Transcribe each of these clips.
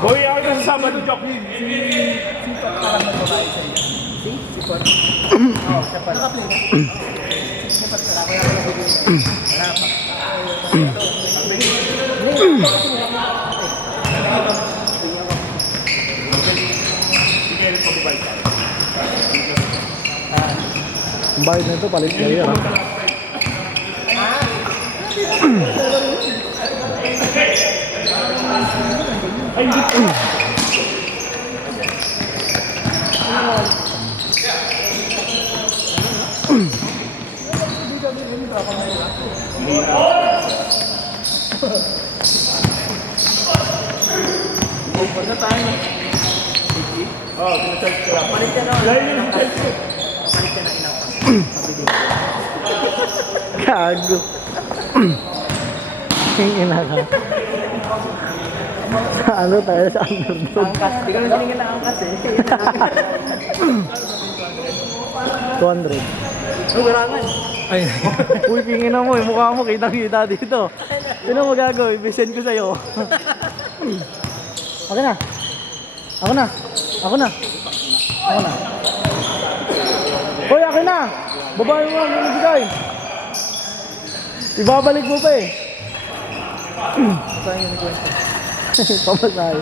Boy, ako na sa Sabado, Jok. Si Pot parang magbabae sa iyo. Si Pot? Oo, siya pa. Nakaplay ka? Si Pot pala. Kaya ako nabibigyan. Wala pa. Ang bayad na ito, palit kayo ha. Ay, hindi ko. Open na tayo. Oo, tinacharge ko lang. Palit ka na. Dahil yung charge ko. Palit ka na inang pa. Gago. Tingin na ka. Sa ano tayo sa underdog? Angkas. Hindi ko na tinigil na angkas eh. 200. Lumarangan. Ay. Uy, pingin na mo. Mukha mo, kitang-kita dito. Sino mo gagawin? Ibisend ko sa'yo. Ako na. Ako na. Ako na. Ako na. Hoy, akin na! Babae mo ang minibigay. Ibabalik mo pa eh. Saan yung kwento? Pamasahe.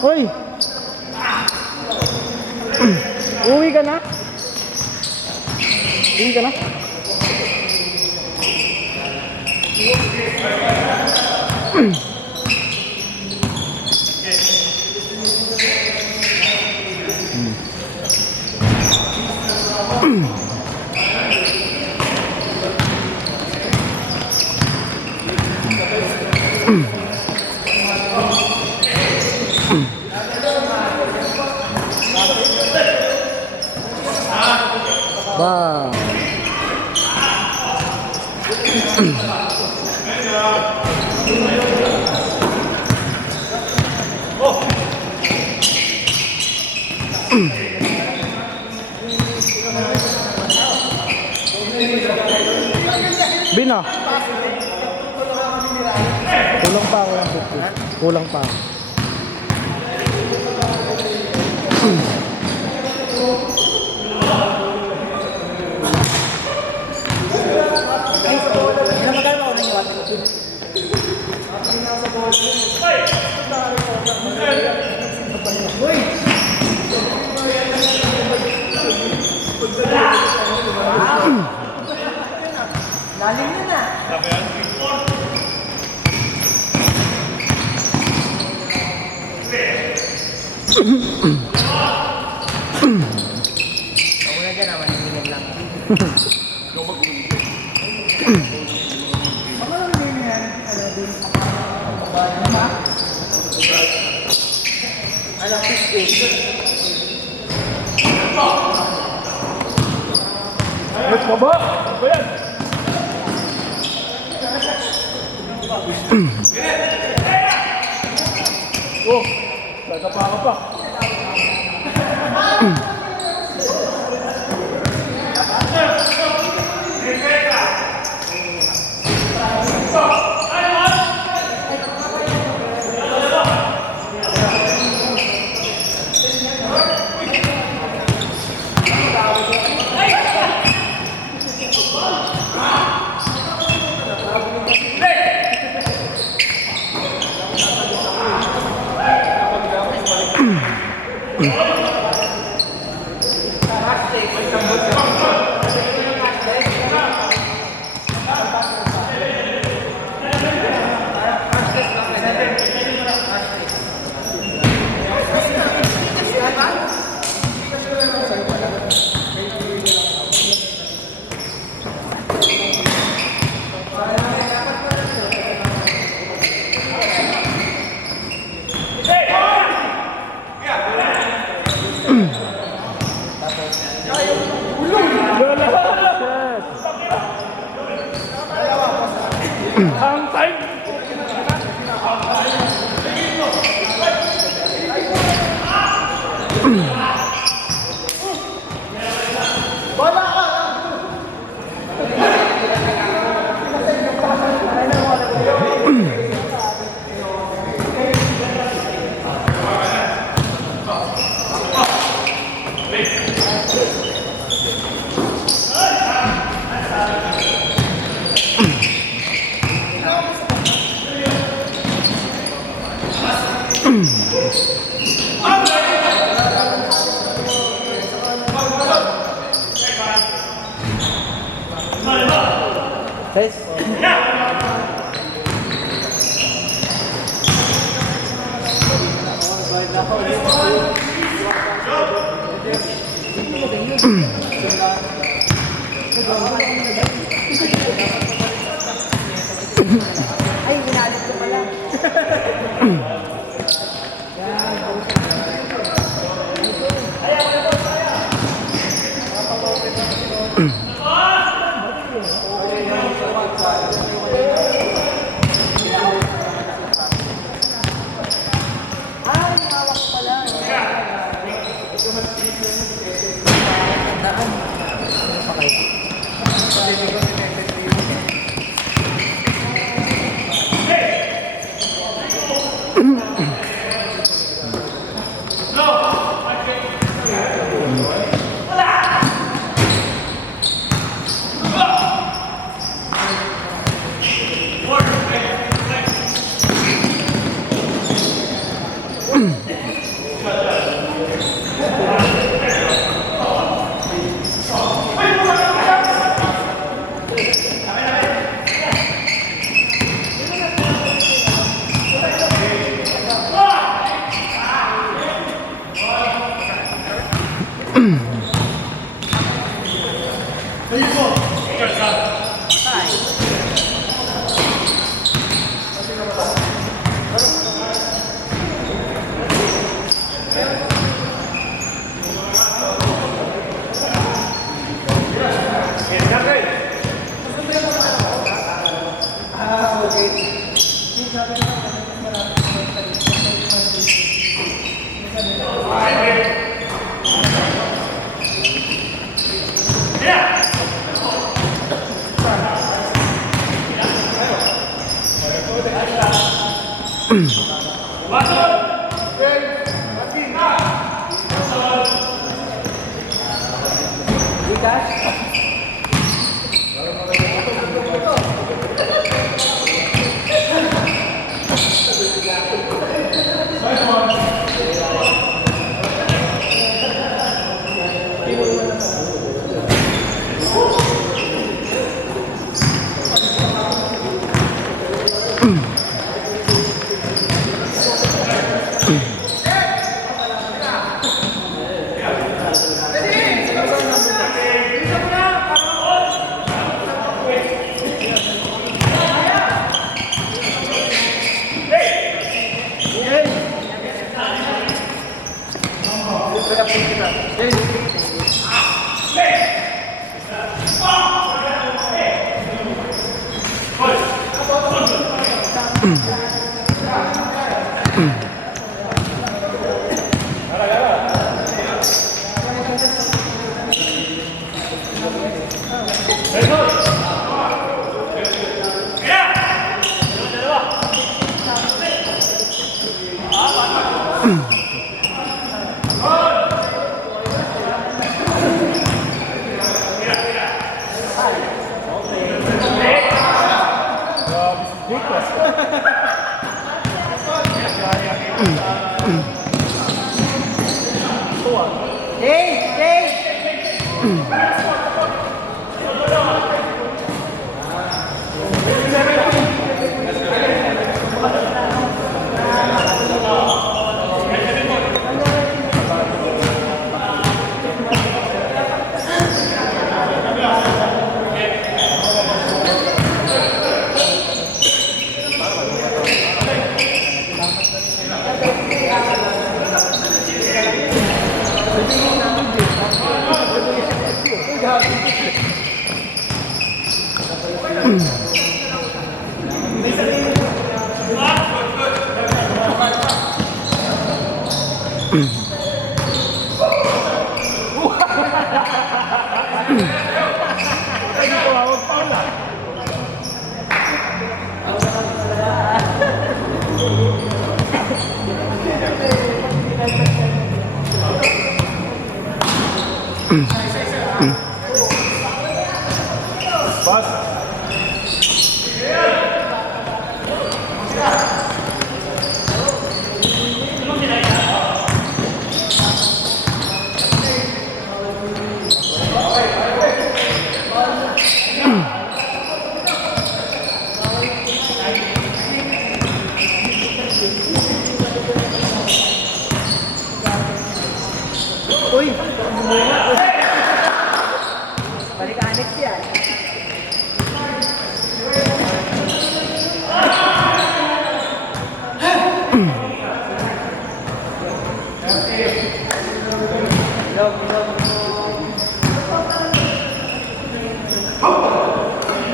Hoy! Uwi ka na? Uwi ka na? Ba. Bina. Kulang pa ako ng 50. Kulang pa ako. Namagal mo ako ng iwatan ko. Lalim yun ah. Ako na dyan naman, hindi lang. Alam ko, Ayos, baba! Ano yan? Oh, tatapa ka pa. Ang time! Bola ka! Guys. Ay, ginalit ko pala. Ay, hawak ko pala.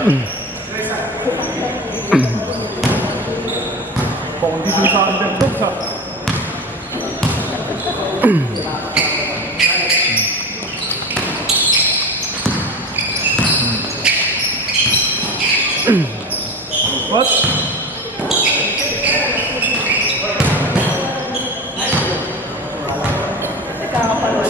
Kung hindi dun sa underdogs ha. What? Kakapalo.